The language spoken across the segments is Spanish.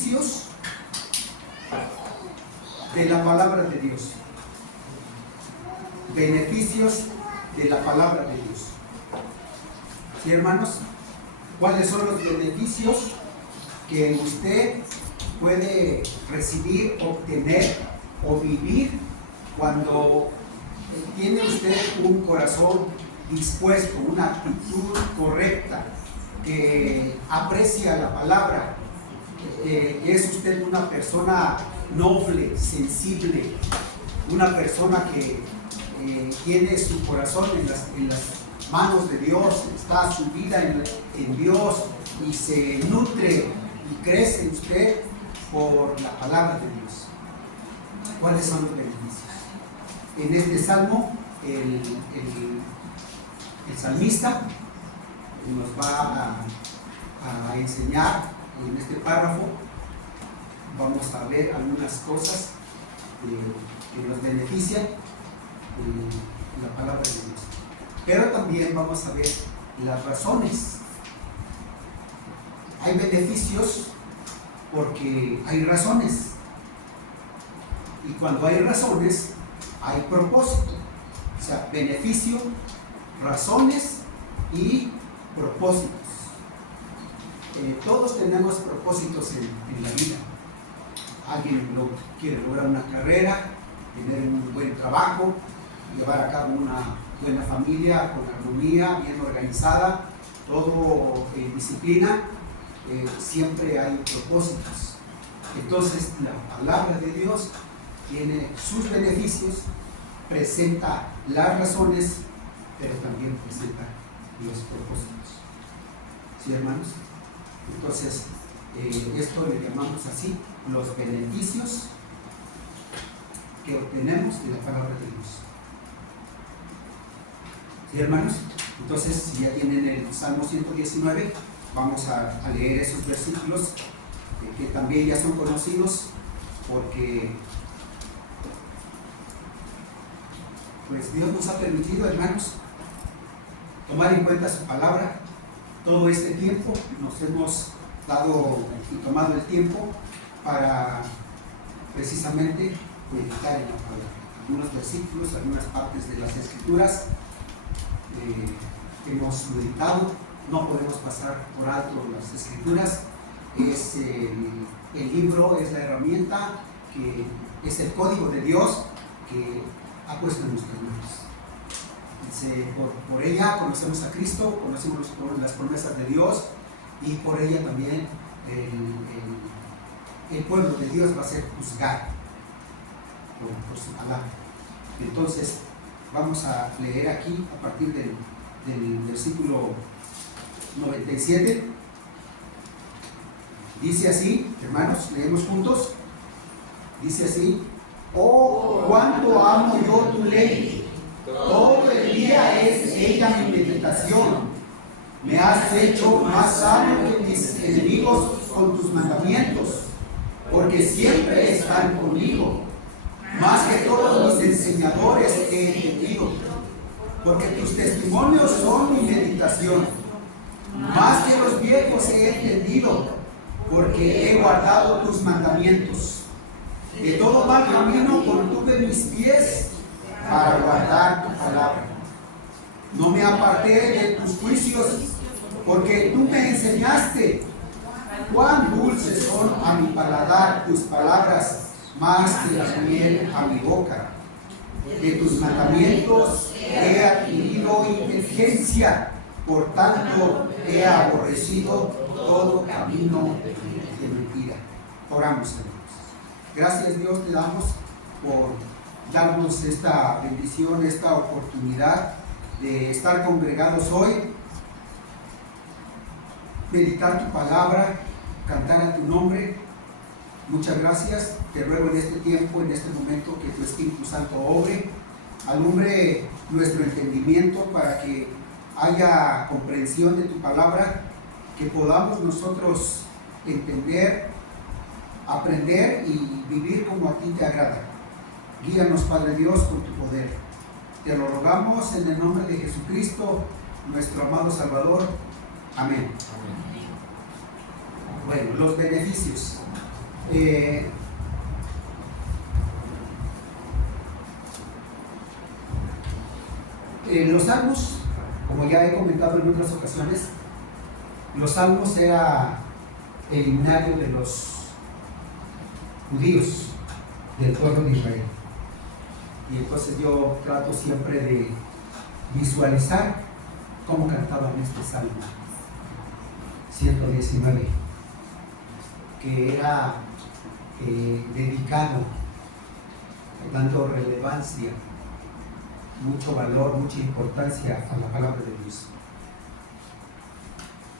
beneficios de la palabra de Dios. Beneficios de la palabra de Dios. ¿Sí, hermanos? ¿Cuáles son los beneficios que usted puede recibir, obtener o vivir cuando tiene usted un corazón dispuesto, una actitud correcta, que aprecia la palabra, es usted una persona noble, sensible, una persona que tiene su corazón en las manos de Dios, está su vida en Dios y se nutre y crece usted por la palabra de Dios? ¿Cuáles son los beneficios? En este salmo, el salmista nos va a enseñar en este párrafo. Vamos a ver algunas cosas que nos benefician la palabra de Dios, pero también vamos a ver las razones. Hay beneficios porque hay razones, y cuando hay razones hay propósito. O sea, beneficio, razones y propósitos. Todos tenemos propósitos en la vida. Alguien quiere lograr una carrera, tener un buen trabajo, llevar a cabo una buena familia con armonía, bien organizada, todo en disciplina. Siempre hay propósitos. Entonces la palabra de Dios tiene sus beneficios, presenta las razones, pero también presenta los propósitos. ¿Sí, hermanos? Entonces, esto le llamamos así, los beneficios que obtenemos de la palabra de Dios. ¿Sí, hermanos? Entonces, si ya tienen el Salmo 119, vamos a leer esos versículos que también ya son conocidos, porque pues Dios nos ha permitido, hermanos, tomar en cuenta su palabra. Todo este tiempo nos hemos dado y tomado el tiempo para precisamente meditar en la palabra. Algunos versículos, algunas partes de las Escrituras hemos meditado. No podemos pasar por alto las Escrituras. Es el libro, es la herramienta, que es el código de Dios que ha puesto en nuestras manos. Por ella conocemos a Cristo, conocemos las promesas de Dios, y por ella también el pueblo de Dios va a ser juzgado por su palabra. Entonces, vamos a leer aquí a partir del versículo 97. Dice así, hermanos, leemos juntos. Dice así: oh, cuánto amo yo tu ley. Todo el día es ella mi meditación. Me has hecho más sabio que mis enemigos con tus mandamientos, porque siempre están conmigo. Más que todos mis enseñadores he entendido, porque tus testimonios son mi meditación. Más que los viejos he entendido, porque he guardado tus mandamientos. De todo mal camino contuve mis pies para guardar tu palabra. No me aparté de tus juicios, porque tú me enseñaste. Cuán dulces son a mi paladar tus palabras, más que la miel a mi boca. De tus mandamientos he adquirido inteligencia, por tanto he aborrecido todo camino de mentira. Oramos, hermanos. Gracias, Dios, te damos por darnos esta bendición, esta oportunidad de estar congregados hoy, meditar tu palabra, cantar a tu nombre. Muchas gracias. Te ruego en este tiempo, en este momento, que tu Espíritu Santo obre, alumbre nuestro entendimiento para que haya comprensión de tu palabra, que podamos nosotros entender, aprender y vivir como a ti te agrada. Guíanos, Padre Dios, con tu poder. Te lo rogamos en el nombre de Jesucristo, nuestro amado Salvador. Amén. Bueno, los beneficios. Los salmos, como ya he comentado en otras ocasiones, los salmos era el himnario de los judíos, del pueblo de Israel. Y entonces yo trato siempre de visualizar cómo cantaban este salmo 119, que era dedicado, dando relevancia, mucho valor, mucha importancia a la palabra de Dios.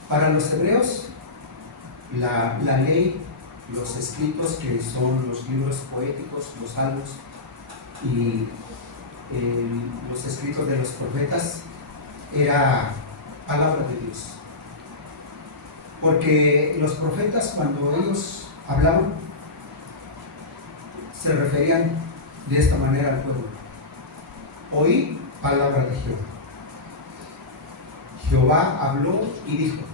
Para los hebreos, la ley, los escritos, que son los libros poéticos, los salmos y los escritos de los profetas, era palabra de Dios. Porque los profetas, cuando ellos hablaban, se referían de esta manera al pueblo: oí palabra de Jehová. Jehová habló y dijo: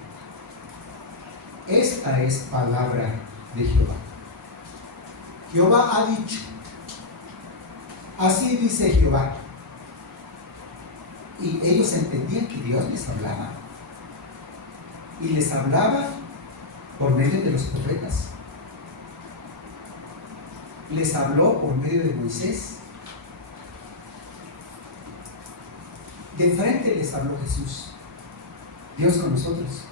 esta es palabra de Jehová. Jehová ha dicho, así dice Jehová. Y ellos entendían que Dios les hablaba. Y les hablaba por medio de los profetas. Les habló por medio de Moisés. De frente les habló Jesús, Dios con nosotros.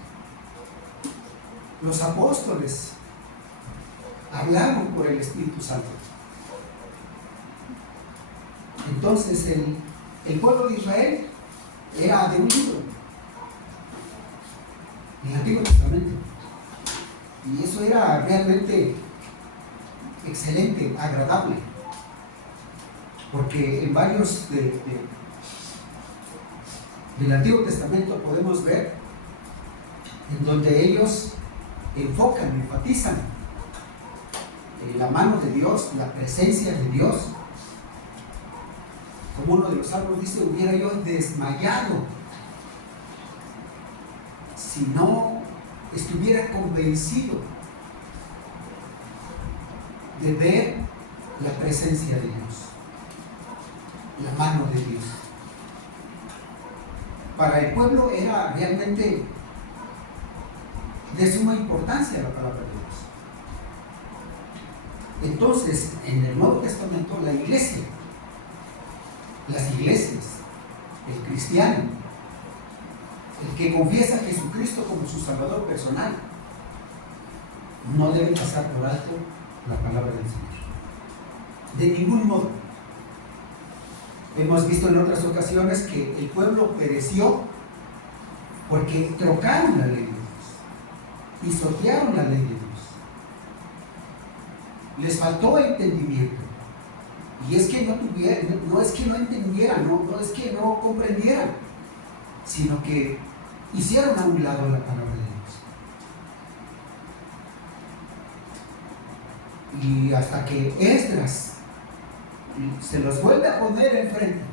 Los apóstoles hablaron por el Espíritu Santo. Entonces el pueblo de Israel era de un libro, el Antiguo Testamento, y eso era realmente excelente, agradable, porque en varios del Antiguo Testamento podemos ver en donde ellos enfocan, enfatizan la mano de Dios, la presencia de Dios. Como uno de los salmos dice: hubiera yo desmayado si no estuviera convencido de ver la presencia de Dios, la mano de Dios. Para el pueblo era realmente de suma importancia la palabra de Dios. Entonces, en el Nuevo Testamento, la iglesia, las iglesias, el cristiano, el que confiesa a Jesucristo como su Salvador personal, no debe pasar por alto la palabra del Señor. De ningún modo. Hemos visto en otras ocasiones que el pueblo pereció porque trocaron la ley de Dios, pisotearon la ley de Dios. Les faltó entendimiento. Y es que no es que no entendieran, no es que no comprendieran, sino que hicieron a un lado la palabra de Dios. Y hasta que Esdras se los vuelve a poner enfrente.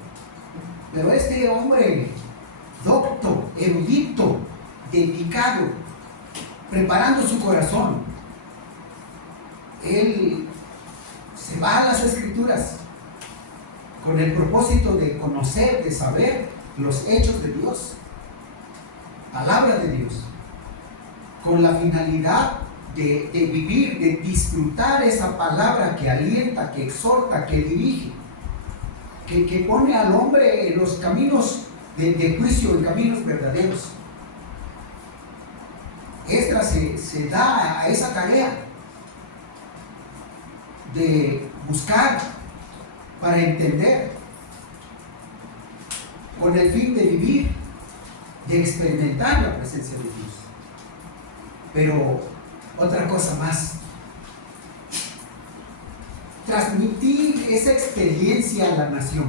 Pero este hombre docto, erudito, dedicado, preparando su corazón, él se va a las Escrituras con el propósito de conocer, de saber los hechos de Dios, palabra de Dios, con la finalidad de vivir, de disfrutar esa palabra que alienta, que exhorta, que dirige, que pone al hombre en los caminos de juicio, en caminos verdaderos. Esdras se da a esa tarea de buscar para entender, con el fin de vivir, de experimentar la presencia de Dios. Pero otra cosa más, transmitir esa experiencia a la nación,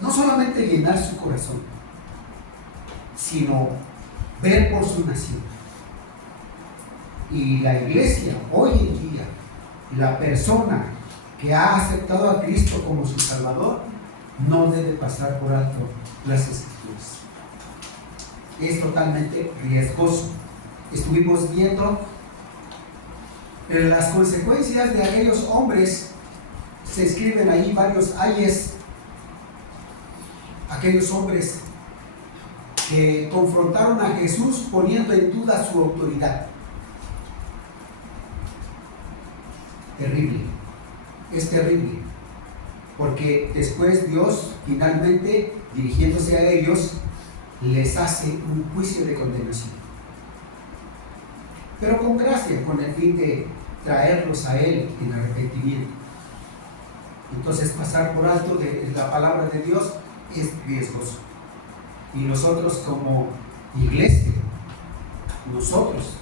no solamente llenar su corazón, sino ver por su nación. Y la iglesia hoy en día, la persona que ha aceptado a Cristo como su Salvador, no debe pasar por alto las Escrituras. Es totalmente riesgoso. Estuvimos viendo Las consecuencias de aquellos hombres se escriben ahí varios ayes. Aquellos hombres que confrontaron a Jesús poniendo en duda su autoridad. Terrible, es terrible, porque después Dios finalmente, dirigiéndose a ellos, les hace un juicio de condenación, pero con gracia, con el fin de traerlos a Él en arrepentimiento. Entonces pasar por alto de la palabra de Dios es riesgoso, y nosotros como iglesia, nosotros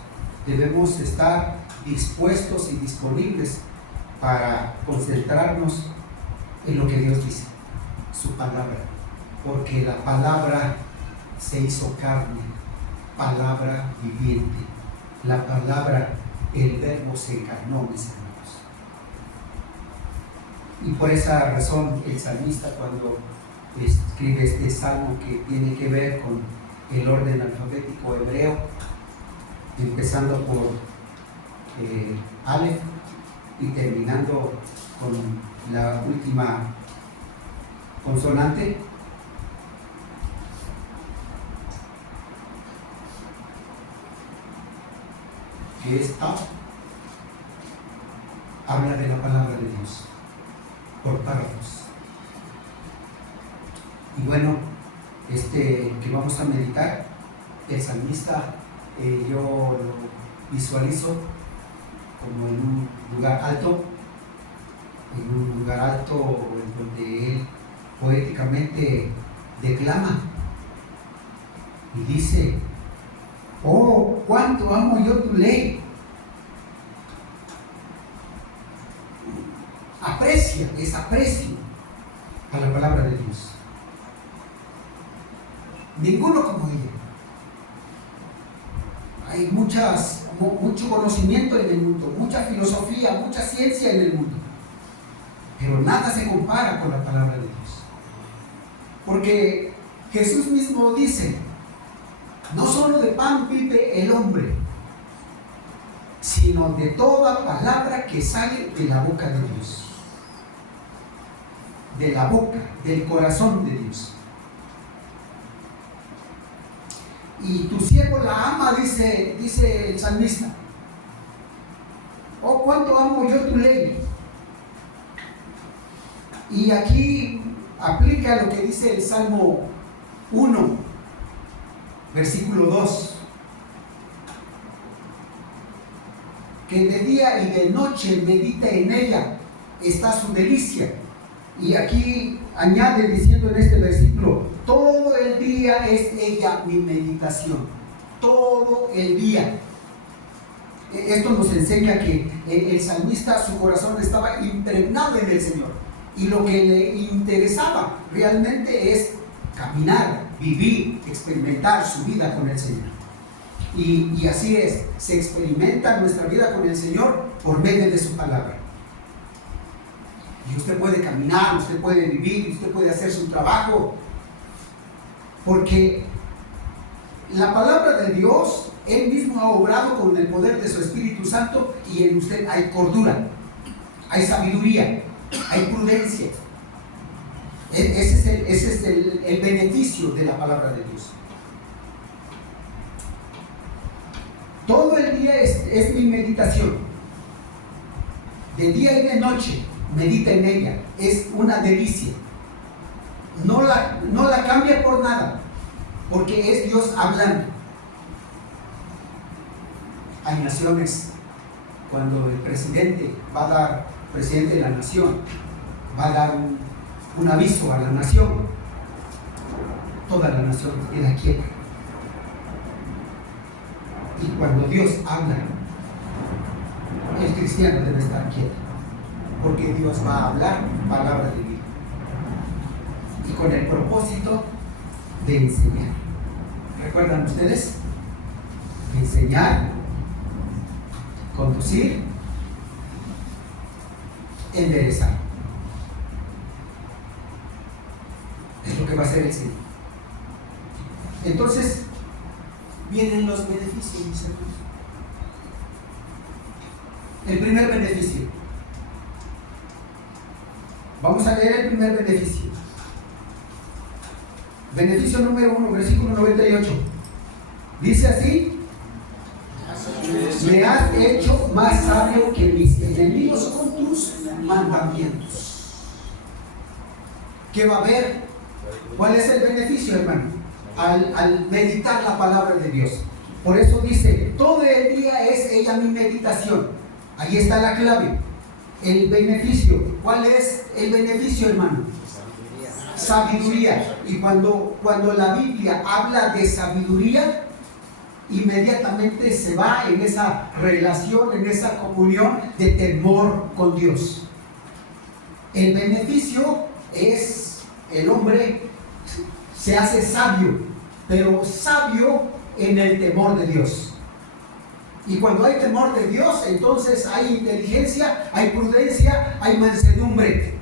debemos estar dispuestos y disponibles para concentrarnos en lo que Dios dice, su palabra, porque la palabra se hizo carne, palabra viviente, la palabra, el verbo se encarnó, mis hermanos. Y por esa razón el salmista, cuando escribe este salmo que tiene que ver con el orden alfabético hebreo, empezando por Aleph y terminando con la última consonante, que es A, habla de la palabra de Dios por párrafos. Y bueno, que vamos a meditar, el salmista, yo lo visualizo como en un lugar alto, en donde él poéticamente declama y dice: oh, cuánto amo yo tu ley. Es aprecio a la palabra de Dios. Ninguno como ella. Hay mucho conocimiento en el mundo, mucha filosofía, mucha ciencia en el mundo, pero nada se compara con la palabra de Dios. Porque Jesús mismo dice: no solo de pan vive el hombre, sino de toda palabra que sale de la boca de Dios. De la boca, del corazón de Dios. Y tu siervo la ama, dice el salmista. Oh, cuánto amo yo tu ley. Y aquí aplica lo que dice el Salmo 1, versículo 2. Que de día y de noche medita en ella, está su delicia. Y aquí añade diciendo en este versículo: todo el día es ella mi meditación. Todo el día. Esto nos enseña que el salmista, su corazón estaba impregnado en el Señor. Y lo que le interesaba realmente es caminar, vivir, experimentar su vida con el Señor. Y así es, se experimenta nuestra vida con el Señor por medio de su palabra. Y usted puede caminar, usted puede vivir, usted puede hacer su trabajo, porque la palabra de Dios, Él mismo ha obrado con el poder de su Espíritu Santo, y en usted hay cordura, hay sabiduría, hay prudencia. Ese es el beneficio de la palabra de Dios. Todo el día es mi meditación, de día y de noche medita en ella, es una delicia. No la cambia por nada, porque es Dios hablando. Hay naciones, cuando el presidente de la nación va a dar un aviso a la nación, toda la nación queda quieta. Y cuando Dios habla, el cristiano debe estar quieto, porque Dios va a hablar palabra de vida, y con el propósito de enseñar. ¿Recuerdan ustedes? Enseñar, conducir, enderezar. Es lo que va a hacer el Señor. Entonces vienen los beneficios, mis hermanos. El primer beneficio. Vamos a leer el primer beneficio. Beneficio número 1, versículo 98. Dice así: me has hecho más sabio que mis enemigos con tus mandamientos. ¿Qué va a haber? ¿Cuál es el beneficio, hermano? Al meditar la palabra de Dios. Por eso dice, todo el día es ella mi meditación. Ahí está la clave. El beneficio. ¿Cuál es el beneficio, hermano? Sabiduría. Y cuando la Biblia habla de sabiduría, inmediatamente se va en esa relación, en esa comunión de temor con Dios. El beneficio es el hombre se hace sabio, pero sabio en el temor de Dios. Y cuando hay temor de Dios, entonces hay inteligencia, hay prudencia, hay mansedumbre.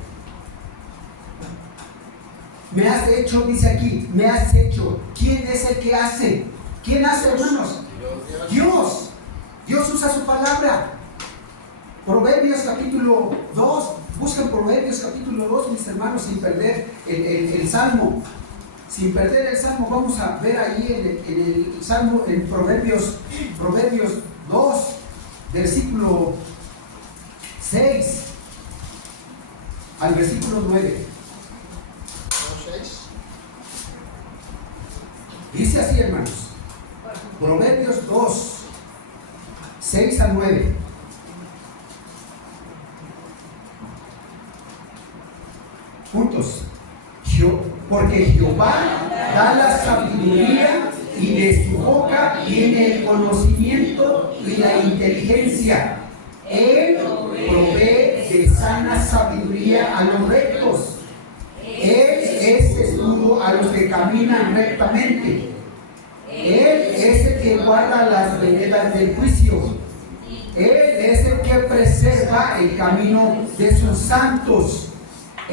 Me has hecho, dice aquí, me has hecho. ¿Quién es el que hace? ¿Quién hace, hermanos? Dios. Dios usa su palabra. Proverbios capítulo 2. Busquen Proverbios capítulo 2, mis hermanos, sin perder el Salmo. Sin perder el Salmo, vamos a ver ahí en el Salmo, en Proverbios 2, versículo 6 al versículo 9. Dice así, hermanos. Proverbios 2, 6 al 9. Juntos. Porque Jehová da la sabiduría y de su boca viene el conocimiento y la inteligencia. Él provee de sana sabiduría a los rectos. Él es escudo a los que caminan rectamente. Él es el que guarda las veredas del juicio. Él es el que preserva el camino de sus santos.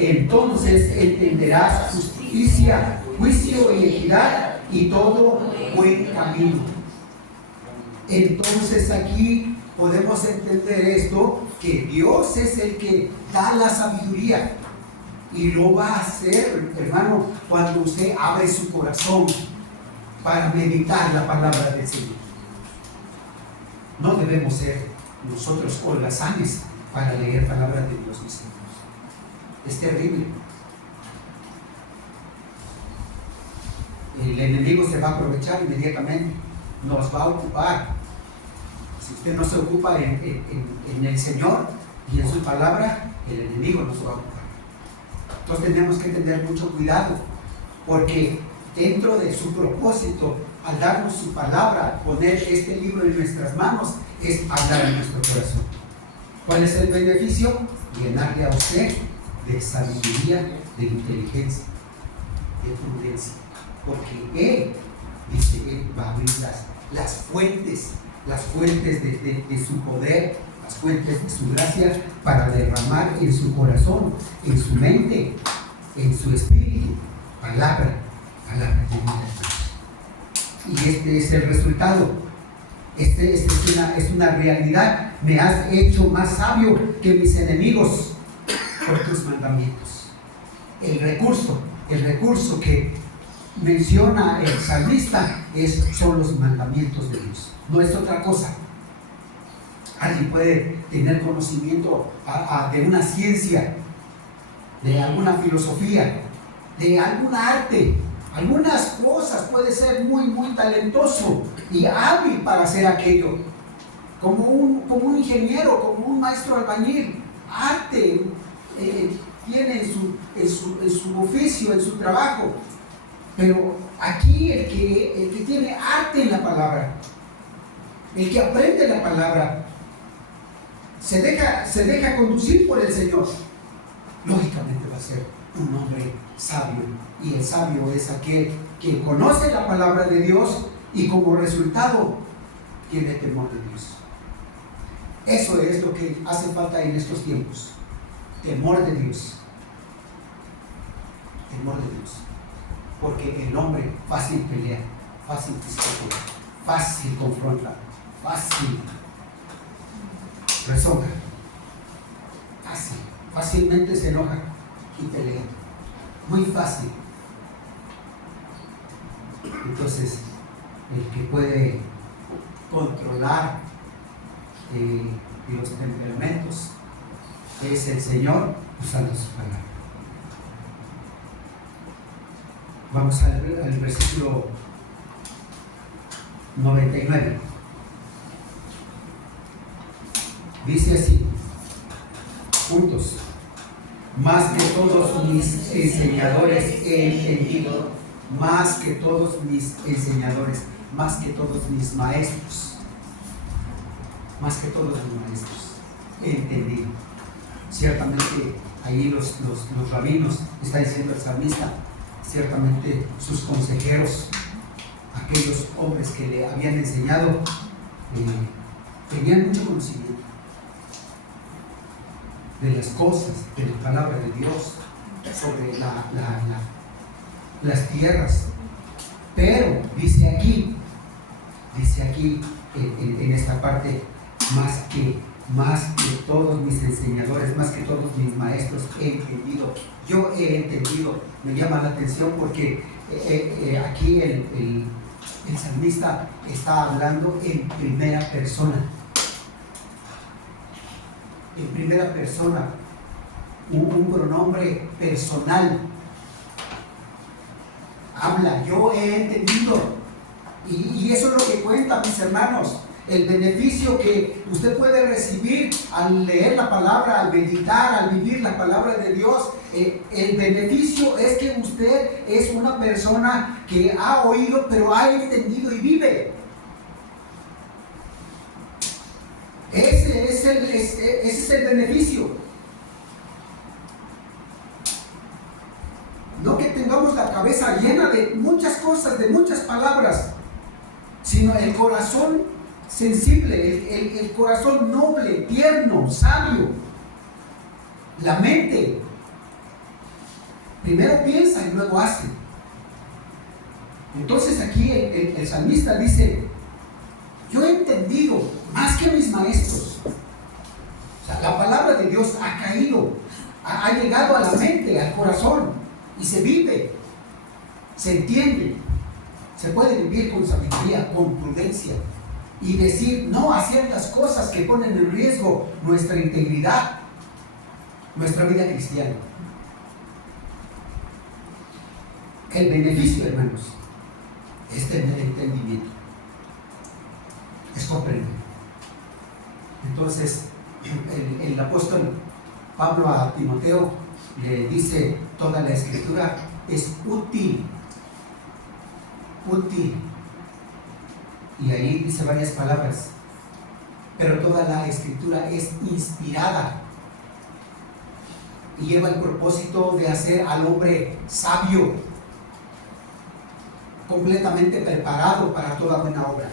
Entonces entenderás justicia, juicio y equidad y todo buen camino. Entonces aquí podemos entender esto, que Dios es el que da la sabiduría y lo va a hacer, hermano, cuando usted abre su corazón para meditar la palabra del Señor. No debemos ser nosotros holgazanes para leer palabra de Dios, mis hermanos. Es terrible. El enemigo se va a aprovechar inmediatamente, nos va a ocupar. Si usted no se ocupa en el Señor y en su palabra, el enemigo nos va a ocupar. Entonces tenemos que tener mucho cuidado, porque dentro de su propósito, al darnos su palabra, poner este libro en nuestras manos, es hablar en nuestro corazón. ¿Cuál es el beneficio? Llenarle a usted de sabiduría, de inteligencia, de prudencia, porque Él, dice, Él va a abrir las fuentes de su poder, las fuentes de su gracia, para derramar en su corazón, en su mente, en su espíritu, palabra de vida. Y este es el resultado. Este es una realidad. Me has hecho más sabio que mis enemigos por tus mandamientos. El recurso que menciona el salmista son los mandamientos de Dios, no es otra cosa. Alguien puede tener conocimiento de una ciencia, de alguna filosofía, de alguna arte, algunas cosas, puede ser muy talentoso y hábil para hacer aquello, como un ingeniero, como un maestro albañil, arte, tiene en su oficio, en su trabajo. Pero aquí el que tiene arte en la palabra, el que aprende la palabra, se deja conducir por el Señor, lógicamente va a ser un hombre sabio. Y el sabio es aquel que conoce la palabra de Dios y como resultado tiene temor de Dios. Eso es lo que hace falta en estos tiempos. Temor de Dios. Temor de Dios. Porque el hombre fácil pelea, fácil discute, fácil confronta, fácil rezonga. Fácilmente se enoja y pelea. Muy fácil. Entonces, el que puede controlar los temperamentos es el Señor usando su palabra. Vamos al versículo 99. Dice así, juntos: más que todos mis enseñadores he entendido, más que todos mis enseñadores, más que todos mis maestros, más que todos mis maestros he entendido. Ciertamente ahí los rabinos, está diciendo el salmista, ciertamente sus consejeros, aquellos hombres que le habían enseñado, tenían mucho conocimiento de las cosas, de la palabra de Dios, sobre las tierras. Pero dice aquí en esta parte, más que todos mis enseñadores, más que todos mis maestros he entendido. Yo he entendido. Me llama la atención porque aquí el salmista está hablando en primera persona. En primera persona, un pronombre personal. Habla, yo he entendido. Y eso es lo que cuenta, mis hermanos. El beneficio que usted puede recibir al leer la palabra, al meditar, al vivir la palabra de Dios. El beneficio es que usted es una persona que ha oído, pero ha entendido y vive. Ese es el beneficio. No que tengamos la cabeza llena de muchas cosas, de muchas palabras, sino el corazón sensible, el corazón noble, tierno, sabio. La mente primero piensa y luego hace. Entonces aquí el salmista dice: yo he entendido más que mis maestros. O sea, la palabra de Dios ha caído, ha llegado a la mente, al corazón, y se vive, se entiende. Se puede vivir con sabiduría, con prudencia, y decir no a ciertas cosas que ponen en riesgo nuestra integridad, nuestra vida cristiana. El beneficio, hermanos, es tener entendimiento, es comprender. Entonces, el apóstol Pablo a Timoteo le dice: toda la escritura es útil. Y ahí dice varias palabras, pero toda la escritura es inspirada y lleva el propósito de hacer al hombre sabio, completamente preparado para toda buena obra.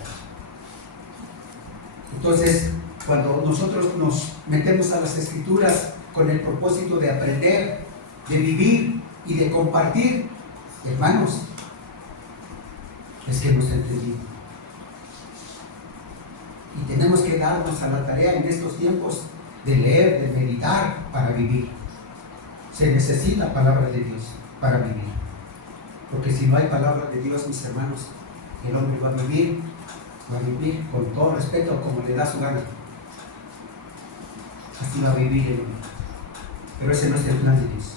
Entonces, cuando nosotros nos metemos a las escrituras con el propósito de aprender, de vivir y de compartir, hermanos, es que hemos entendido. Y tenemos que darnos a la tarea en estos tiempos de leer, de meditar para vivir. Se necesita palabra de Dios para vivir. Porque si no hay palabra de Dios, mis hermanos, el hombre va a vivir con todo respeto, como le da su gana. Así va a vivir el hombre. Pero ese no es el plan de Dios.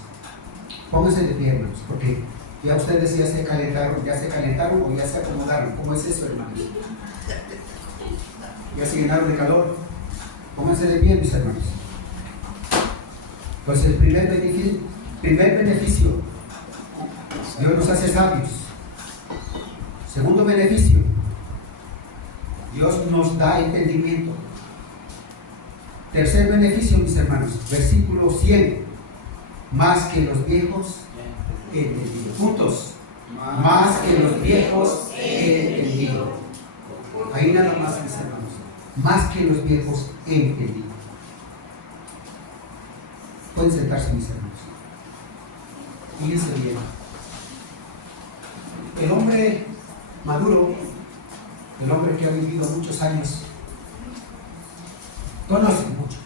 Pónganse de pie, hermanos, porque ya ustedes ya se calentaron o ya se acomodaron. ¿Cómo es eso, hermanos? Ya se llenaron de calor. Pónganse de pie, mis hermanos. Pues el primer beneficio, Dios nos hace sabios. Segundo beneficio, Dios nos da entendimiento. Tercer beneficio, mis hermanos, versículo 100, más que los viejos he entendido. Juntos, más que los viejos he entendido. Ahí nada más, mis hermanos, más que los viejos he entendido. Pueden sentarse, mis hermanos. Fíjense bien. El hombre maduro, el hombre que ha vivido muchos años, conoce mucho.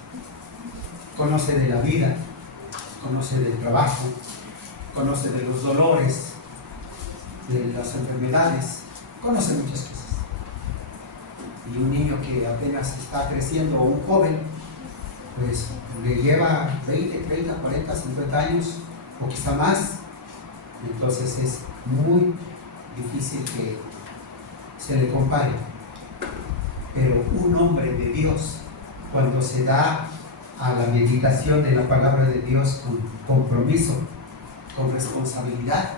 Conoce de la vida, conoce del trabajo, conoce de los dolores, de las enfermedades, conoce muchas cosas. Y un niño que apenas está creciendo, o un joven, pues le lleva 20, 30, 40, 50 años, o quizá más. Entonces es muy difícil que se le compare. Pero un hombre de Dios, cuando se da a la meditación de la palabra de Dios con compromiso, con responsabilidad,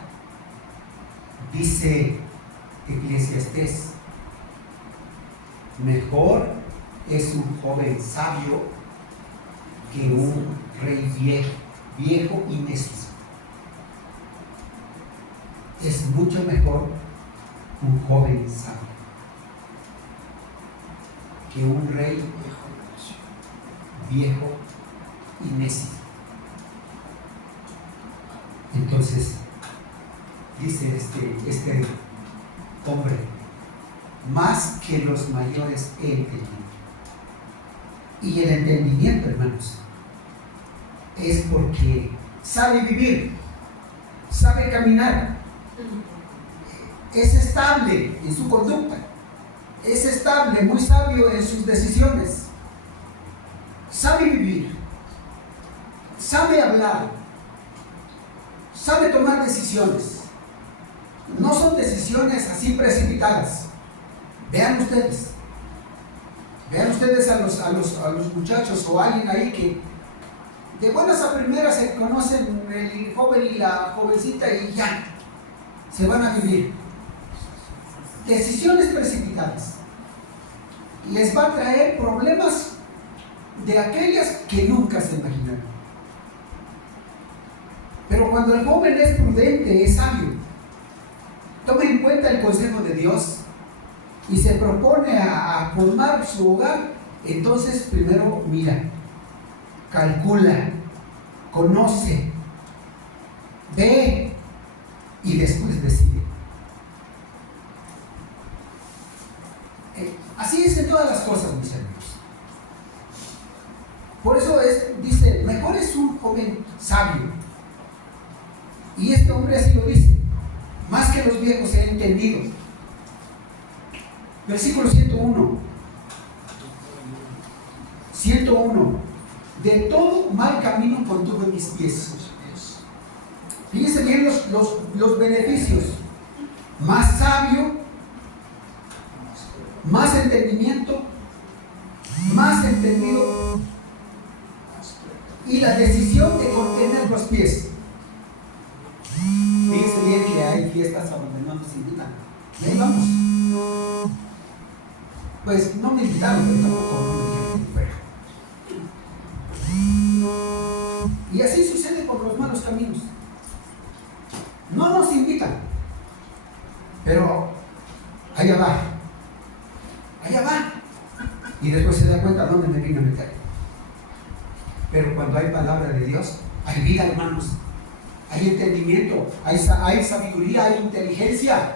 dice Eclesiastés: mejor es un joven sabio que un rey viejo y necio. Es mucho mejor un joven sabio que un rey viejo y necio. Entonces, dice este hombre: más que los mayores he entendido. Y el entendimiento, hermanos, es porque sabe vivir, sabe caminar, es estable en su conducta, es estable, muy sabio en sus decisiones, sabe vivir, sabe hablar, sabe tomar decisiones. No son decisiones así precipitadas. Vean ustedes a los muchachos o alguien ahí que de buenas a primeras se conocen, el joven y la jovencita, y ya se van a vivir. Decisiones precipitadas les va a traer problemas de aquellas que nunca se imaginaron. Pero cuando el joven es prudente, es sabio, toma en cuenta el consejo de Dios y se propone a formar su hogar, entonces primero mira, calcula, conoce, ve y después decide. Así es en todas las cosas, mis hermanos. Por eso dice, mejor es un joven sabio. Y este hombre así lo dice: más que los viejos he entendido. Versículo 101. De todo mal camino contuve mis pies. Fíjense bien los beneficios: más sabio, más entendimiento, más entendido, y la decisión de contener los pies. Fíjense bien que hay fiestas a donde no nos invitan. Y ahí vamos. Pues no me invitaron, pero tampoco no me dijeron fuera. Y así sucede con los malos caminos. No nos invitan, pero allá va. Y después se da cuenta dónde me vine a meter. Pero cuando hay palabra de Dios, hay vida, hermanos. Hay entendimiento, hay sabiduría, hay inteligencia,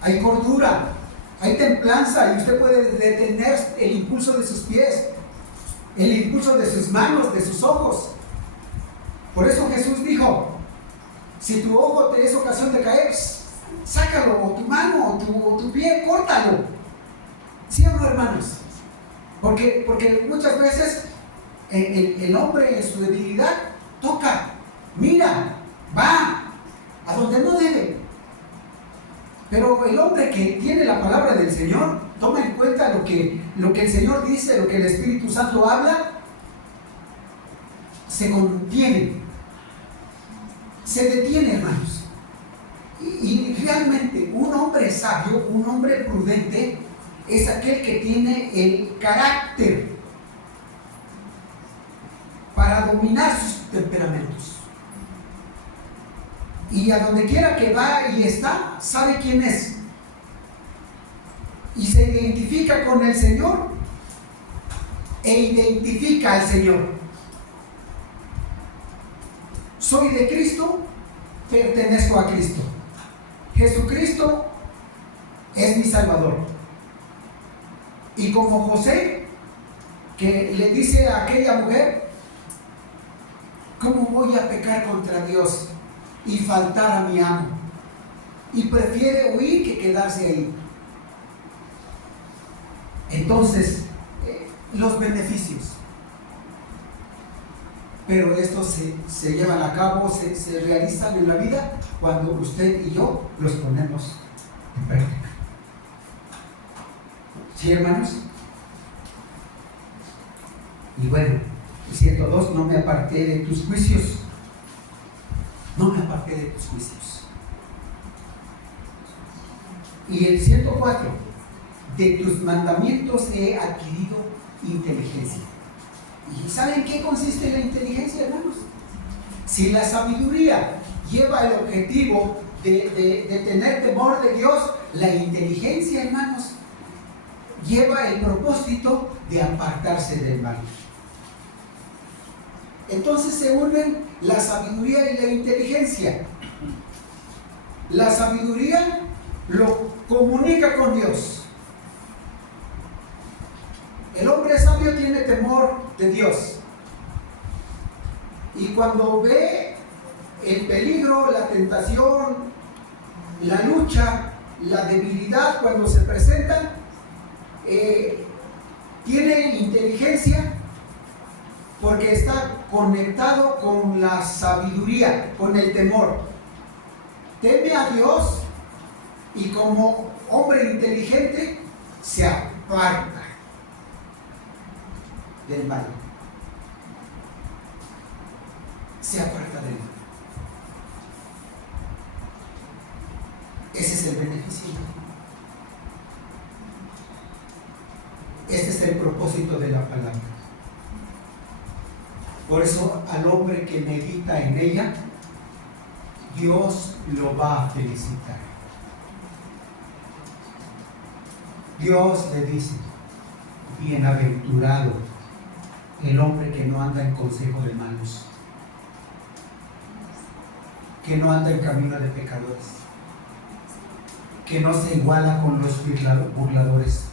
hay cordura, hay templanza, y usted puede detener el impulso de sus pies, el impulso de sus manos, de sus ojos. Por eso Jesús dijo: si tu ojo te es ocasión de caer, sácalo, o tu mano, o tu pie, córtalo. ¿Sí o no, hermanos? Porque muchas veces el hombre en su debilidad toca, mira, va a donde no debe. Pero el hombre que tiene la palabra del Señor toma en cuenta lo que el Señor dice, lo que el Espíritu Santo habla, se contiene, se detiene, hermanos. Y realmente un hombre sabio, un hombre prudente, es aquel que tiene el carácter para dominar sus temperamentos. Y a donde quiera que va y está, sabe quién es. Y se identifica con el Señor e identifica al Señor. Soy de Cristo, pertenezco a Cristo. Jesucristo es mi Salvador. Y como José, que le dice a aquella mujer: ¿cómo voy a pecar contra Dios y faltar a mi amo? Y prefiere huir que quedarse ahí. Entonces, los beneficios. Pero estos se llevan a cabo, se realizan en la vida cuando usted y yo los ponemos en práctica. ¿Sí, hermanos? Y bueno, el 102, no me aparté de tus juicios. No me aparté de tus juicios. Y el 104, de tus mandamientos he adquirido inteligencia. ¿Y saben qué consiste la inteligencia, hermanos? Si la sabiduría lleva el objetivo de tener temor de Dios, la inteligencia, hermanos, lleva el propósito de apartarse del mal. Entonces se unen la sabiduría y la inteligencia. La sabiduría lo comunica con Dios. El hombre sabio tiene temor de Dios. Y cuando ve el peligro, la tentación, la lucha, la debilidad cuando se presenta, tiene inteligencia porque está conectado con la sabiduría, con el temor. Teme a Dios y como hombre inteligente se aparta del mal. Se aparta del mal. Ese es el beneficio. Este es el propósito de la palabra. Por eso al hombre que medita en ella, Dios lo va a felicitar. Dios le dice: bienaventurado el hombre que no anda en consejo de malos, que no anda en camino de pecadores, que no se iguala con los burladores.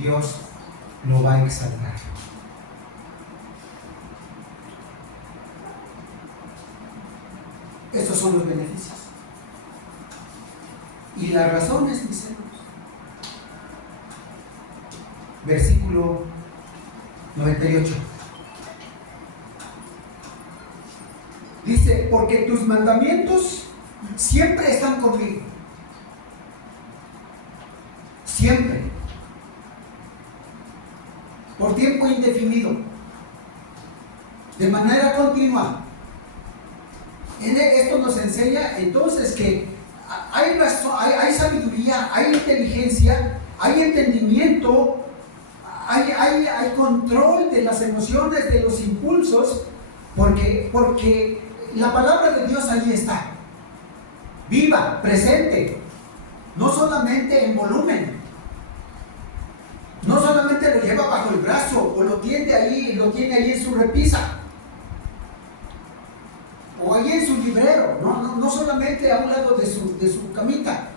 Dios lo va a exaltar. Estos son los beneficios. Y las razones, mis hermanos. Versículo 98. Dice: porque tus mandamientos siempre están conmigo. Siempre. Por tiempo indefinido. De manera continua. Esto nos enseña entonces que hay razón, hay sabiduría, hay inteligencia, hay entendimiento, hay control de las emociones, de los impulsos, porque la palabra de Dios ahí está, viva, presente, no solamente en volumen, no solamente lo lleva bajo el brazo o lo tiene ahí en su repisa o ahí en su librero, no solamente a un lado de su camita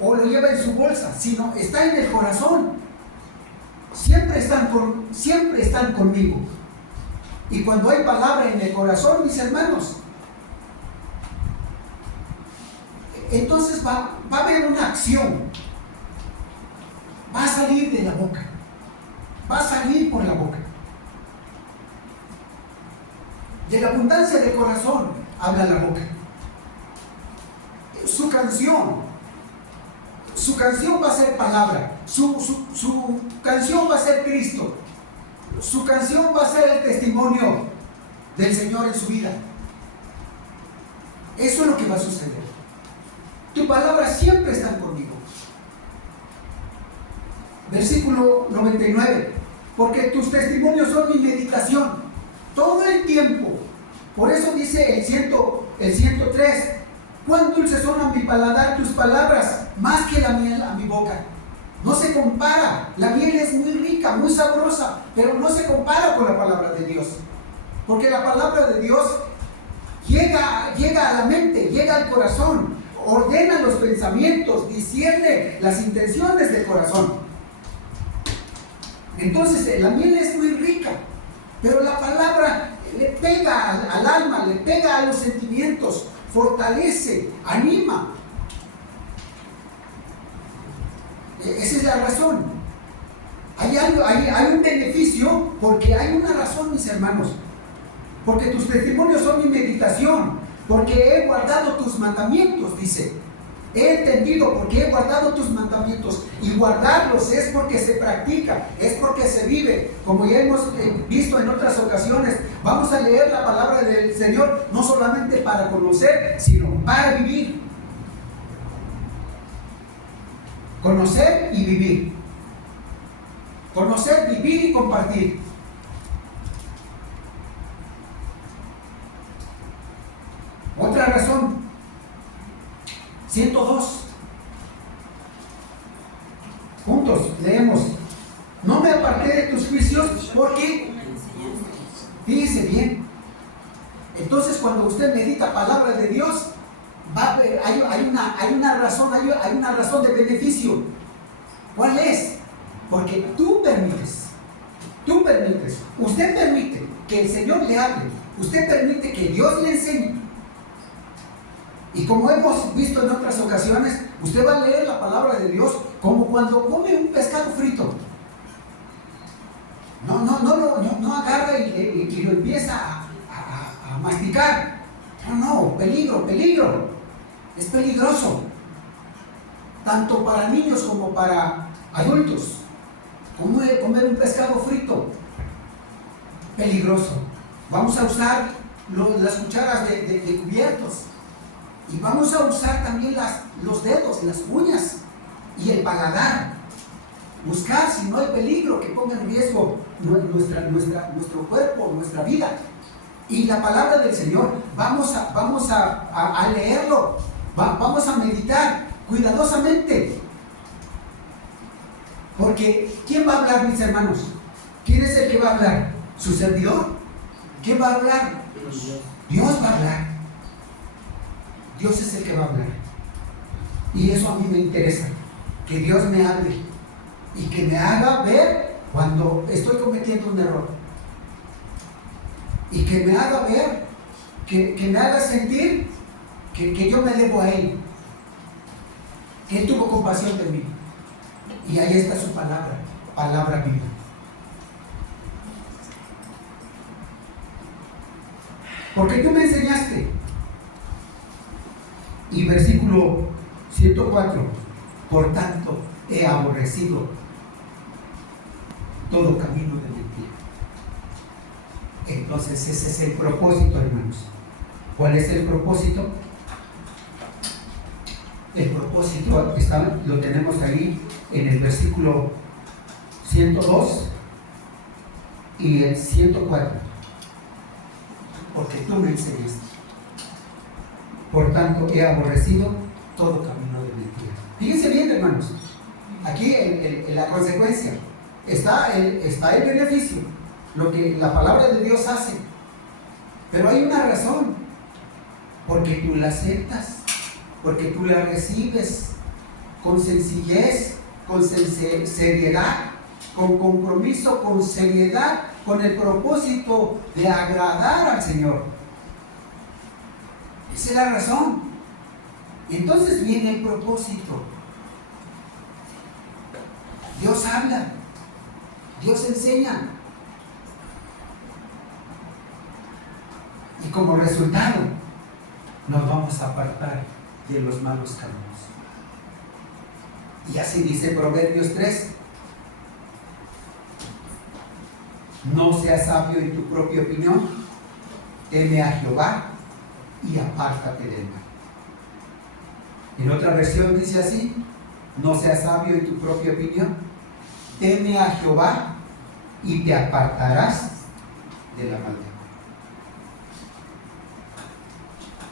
o lo lleva en su bolsa, sino está en el corazón. Siempre están conmigo. Y cuando hay palabra en el corazón, mis hermanos, entonces va a haber una acción. Va a salir de la boca. Va a salir por la boca. De la abundancia del corazón habla la boca. Su canción va a ser palabra. Su canción va a ser Cristo. Su canción va a ser el testimonio del Señor en su vida. Eso es lo que va a suceder. Tu palabra siempre está conmigo. Versículo 99. Porque tus testimonios son mi meditación todo el tiempo. Por eso dice el 103: cuán dulces son a mi paladar tus palabras, más que la miel a mi boca. No se compara. La miel es muy rica, muy sabrosa, pero no se compara con la palabra de Dios. Porque la palabra de Dios llega a la mente, llega al corazón, ordena los pensamientos, discierne las intenciones del corazón. Entonces la miel es muy rica, pero la palabra le pega al alma, le pega a los sentimientos, fortalece, anima. Esa es la razón. Hay un beneficio porque hay una razón, mis hermanos. Porque tus testimonios son mi meditación, porque he guardado tus mandamientos, dice. He entendido porque he guardado tus mandamientos, y guardarlos es porque se practica, es porque se vive. Como ya hemos visto en otras ocasiones, vamos a leer la palabra del Señor no solamente para conocer, sino para vivir. Conocer y vivir. Conocer, vivir y compartir. Otra razón, 102. Juntos leemos: no me aparté de tus juicios porque, fíjese bien, entonces cuando usted medita palabra de Dios, va a ver, hay una razón de beneficio. ¿Cuál es? Porque tú permites, usted permite que el Señor le hable, usted permite que Dios le enseñe. Y como hemos visto en otras ocasiones, usted va a leer la palabra de Dios como cuando come un pescado frito. No agarra y lo empieza a masticar. No, peligro. Es peligroso. Tanto para niños como para adultos. Comer un pescado frito. Peligroso. Vamos a usar las cucharas de cubiertos. Y vamos a usar también los dedos, las uñas y el paladar. Buscar si no hay peligro que ponga en riesgo nuestro cuerpo, nuestra vida. Y la palabra del Señor, vamos a leerlo, vamos a meditar cuidadosamente. Porque ¿quién va a hablar, mis hermanos? ¿Quién es el que va a hablar? ¿Su servidor? ¿Quién va a hablar? Dios va a hablar. Dios es el que va a hablar. Y eso a mí me interesa, que Dios me hable y que me haga ver cuando estoy cometiendo un error, y que me haga ver, que me haga sentir que yo me debo a Él, que Él tuvo compasión de mí. Y ahí está su palabra viva. Porque tú me enseñaste. Y versículo 104: por tanto he aborrecido todo camino de mentira. Entonces ese es el propósito, hermanos. ¿Cuál es el propósito? El propósito lo tenemos ahí en el versículo 102 y el 104. Porque tú me enseñaste. Por tanto, he aborrecido todo camino de mentira. Fíjense bien, hermanos. Aquí en la consecuencia está el beneficio, lo que la palabra de Dios hace. Pero hay una razón. Porque tú la aceptas, porque tú la recibes con sencillez, con seriedad, con compromiso, con seriedad, con el propósito de agradar al Señor. Esa es la razón. Y entonces viene el propósito. Dios habla, Dios enseña. Y como resultado, nos vamos a apartar de los malos caminos. Y así dice Proverbios 3: no seas sabio en tu propia opinión, teme a Jehová y apártate del mal. En otra versión dice así: no seas sabio en tu propia opinión, teme a Jehová y te apartarás de la maldad.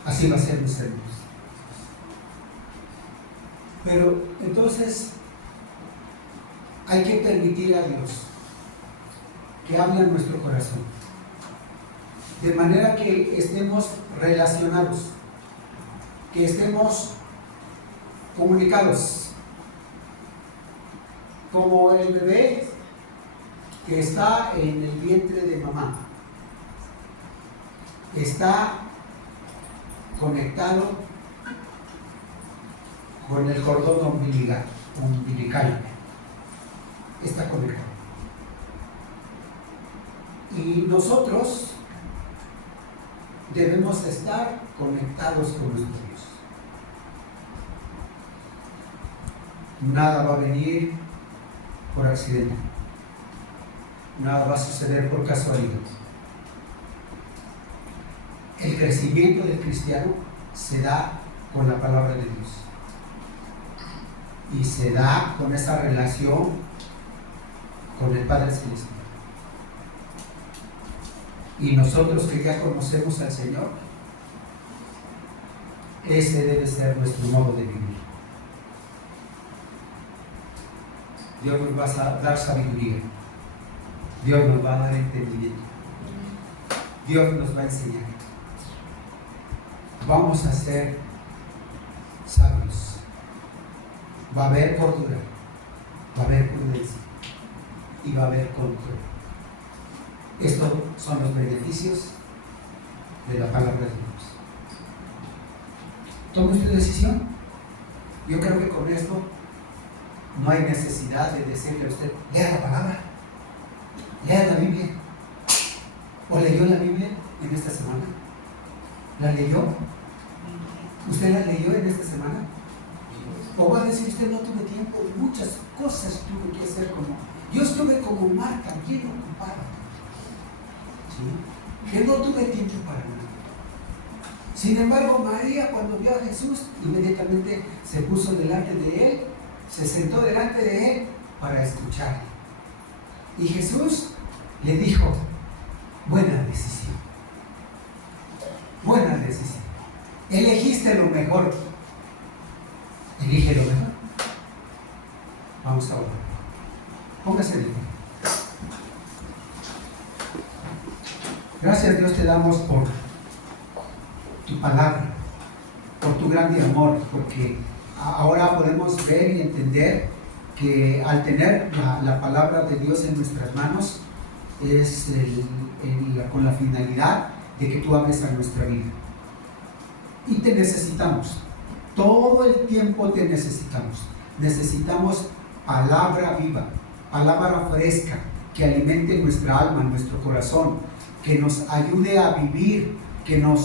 Así va a ser, mis hermanos. Pero entonces hay que permitir a Dios que hable en nuestro corazón, de manera que estemos relacionados, que estemos comunicados. Como el bebé que está en el vientre de mamá está conectado con el cordón umbilical. Está conectado. Y nosotros debemos estar conectados con nuestro Dios. Nada va a venir por accidente. Nada va a suceder por casualidad. El crecimiento del cristiano se da con la palabra de Dios. Y se da con esa relación con el Padre Celestial. Y nosotros que ya conocemos al Señor, ese debe ser nuestro modo de vivir. Dios nos va a dar sabiduría. Dios nos va a dar entendimiento. Dios nos va a enseñar. Vamos a ser sabios. Va a haber cordura, va a haber prudencia y va a haber control. Estos son los beneficios de la palabra de Dios. ¿Toma usted decisión? Yo creo que con esto no hay necesidad de decirle a usted, lea la palabra, lea la Biblia. ¿O leyó la Biblia en esta semana? ¿La leyó? ¿Usted la leyó en esta semana? ¿O va a decir usted, no tuve tiempo, muchas cosas tuve que hacer como... Yo estuve como Marta, bien ocupada, ¿sí? Que no tuve tiempo para nada. Sin embargo, María, cuando vio a Jesús, inmediatamente se puso delante de él, se sentó delante de él para escucharle. Y Jesús le dijo, buena decisión, buena decisión. Elegiste lo mejor. Elige lo mejor. Vamos a orar. Póngase de pie. Gracias, Dios, te damos por tu palabra, por tu grande amor, porque ahora podemos ver y entender que al tener la palabra de Dios en nuestras manos es con la finalidad de que tú ames a nuestra vida. Y te necesitamos, todo el tiempo te necesitamos. Necesitamos palabra viva, palabra fresca, que alimente nuestra alma, nuestro corazón, que nos ayude a vivir, que nos